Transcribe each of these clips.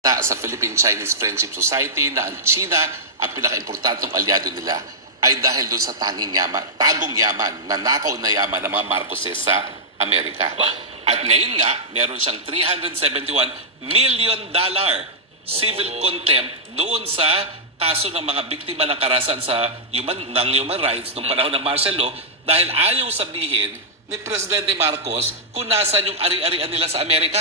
sa Philippine-Chinese Friendship Society na ang China ang pinaka-importantong aliado nila ay dahil doon sa tagong yaman, na nakaw na yaman ng mga Marcoses sa Amerika. At ngayon nga, meron siyang $371 million civil contempt doon sa kaso ng mga biktima ng karahasan sa human rights noong panahon ng martial law dahil ayaw sabihin ni Presidente Marcos kung nasan yung ari-arian nila sa Amerika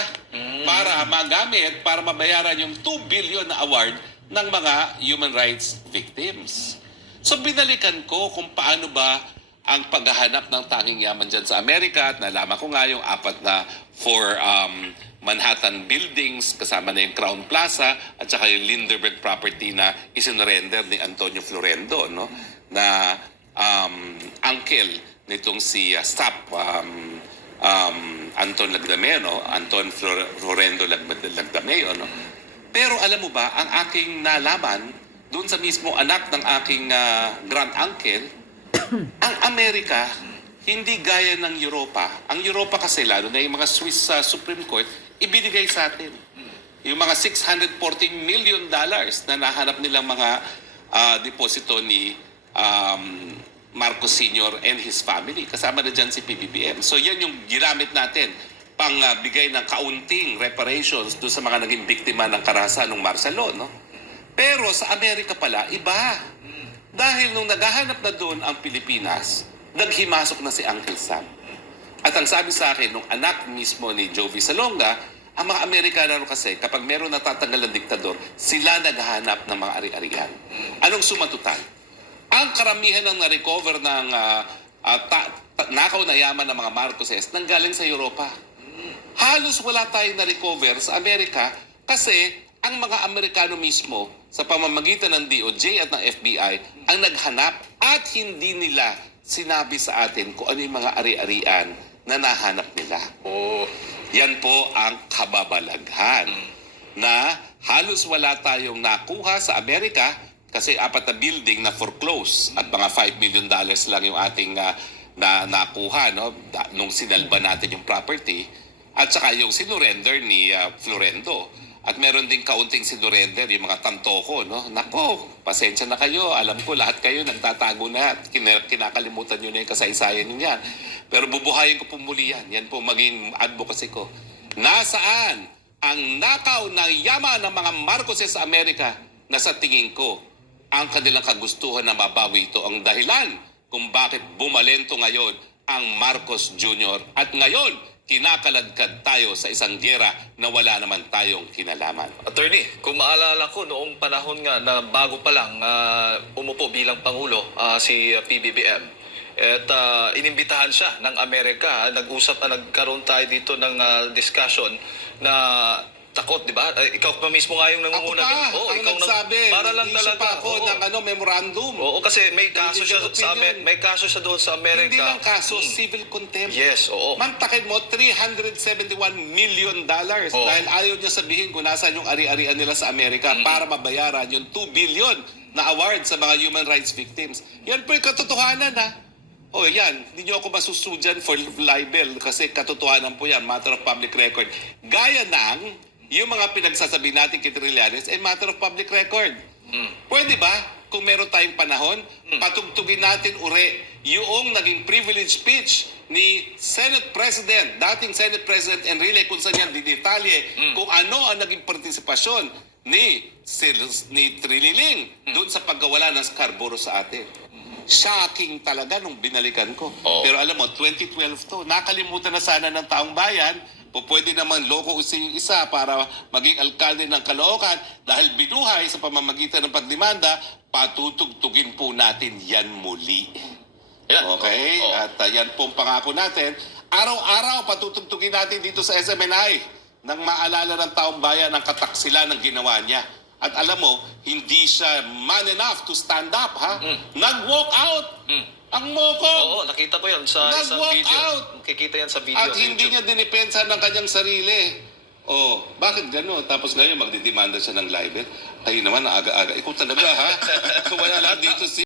para magamit, para mabayaran yung 2 billion na award ng mga human rights victims. So binalikan ko kung paano ba ang paghahanap ng tanging yaman dyan sa Amerika at nalaman ko nga yung 4 na Manhattan buildings kasama na yung Crown Plaza at saka yung Lindenberg property na isinurrender ni Antonio Florendo, no? Na uncle nitong si Stap Anton Lagdameo, no? Anton Florendo Lagdameo, no? Pero alam mo ba, ang aking nalaman doon sa mismo anak ng aking grand uncle, ang Amerika hindi gaya ng Europa. Ang Europa kasi lalo na yung mga Swiss Supreme Court ibinigay sa atin. Yung mga $640 million na nahanap nilang mga deposito ni Marcos Sr. and his family. Kasama na dyan si PBBM. So yan yung ginamit natin pang bigay ng kaunting reparations doon sa mga naging biktima ng karahasan ng martial law, no? Pero sa Amerika pala, iba. Dahil nung naghahanap na doon ang Pilipinas, naghimasok na si Uncle Sam. At ang sabi sa akin, nung anak mismo ni Jovi Salonga, ang mga Amerikano kasi, kapag meron natatanggal ng diktador, sila naghahanap ng mga ari-arian. Anong sumatutan? Ang karamihan ng na-recover ng nakaw na yaman ng mga Marcoses nanggaling sa Europa. Halos wala tayong na-recover sa Amerika kasi ang mga Amerikano mismo sa pamamagitan ng DOJ at ng FBI ang naghanap at hindi nila sinabi sa atin kung ano yung mga ari-arian na nahanap nila. Yan po ang kababalaghan na halos wala tayong nakuha sa Amerika kasi 4 na building na foreclose at mga $5 million lang yung ating nakuha, no? Nung sinalba natin yung property at saka yung sinurrender ni Florendo. At meron din kaunting sinurrender yung mga tantoko, no? Nako, pasensya na kayo. Alam ko lahat kayo nagtatago na at kinakalimutan nyo na yung kasaysayan nyo yan. Pero bubuhayin ko po muli yan. Yan po maging advocacy ko. Nasaan ang nakaw na yaman ng mga Marcoses sa Amerika na sa tingin ko ang kanilang kagustuhan na mabawi ito ang dahilan kung bakit bumalento ngayon ang Marcos Jr. At ngayon, kinakaladkad tayo sa isang giyera na wala naman tayong kinalaman. Attorney, kung maalala ko noong panahon nga na bago pa lang umupo bilang Pangulo si PBBM at inimbitahan siya ng Amerika, nagkaroon tayo dito ng discussion na takot, di ba? Ikaw pa mismo nga yung nangunguna. Ako pa, ang nagsabi. Para lang talaga. Pa ako ng memorandum. Oo, kasi may kaso siya sa may kaso siya doon sa Amerika. Hindi lang kaso, civil contempt. Yes, oo. Mantakin mo, $371 million dahil ayaw niya sabihin kung nasaan yung ari-arian nila sa Amerika para mabayaran yung 2 billion na award sa mga human rights victims. Yan po yung katotohanan, ha? Yan. Hindi niyo ako masusujan for libel kasi katotohanan po yan, matter of public record. Gaya ng yung mga pinagsasabi natin kay Trillanes ay matter of public record. Pwede ba, kung meron tayong panahon, patugtugin natin uri yung naging privilege speech ni Senate President, dating Senate President Enrile, kung saan yan didetalye kung ano ang naging partisipasyon ni Trililing doon sa paggawala ng Scarborough sa atin. Shocking talaga nung binalikan ko. Pero alam mo, 2012 to, nakalimutan na sana ng taong bayan. Pwede naman loko yung isa para maging alkalde ng Caloocan dahil binuhay sa pamamagitan ng pagdemanda, patutugtugin po natin yan muli. Okay? At yan po ang pangako natin. Araw-araw patutugtugin natin dito sa SMNI nang maalala ng taong bayan ang kataksilan ng ginawa niya. At alam mo, hindi siya man enough to stand up, ha? Nag-walk out! Ang moko! Oo, nakita ko yan sa video. Out. Kikita yan sa video. At hindi niya dinipensa ng kanyang sarili. Bakit gano'n? Tapos ngayon magdidemanda siya ng libel. Ayun naman, aga-aga. Ikaw talaga, ha? Wala lang dito si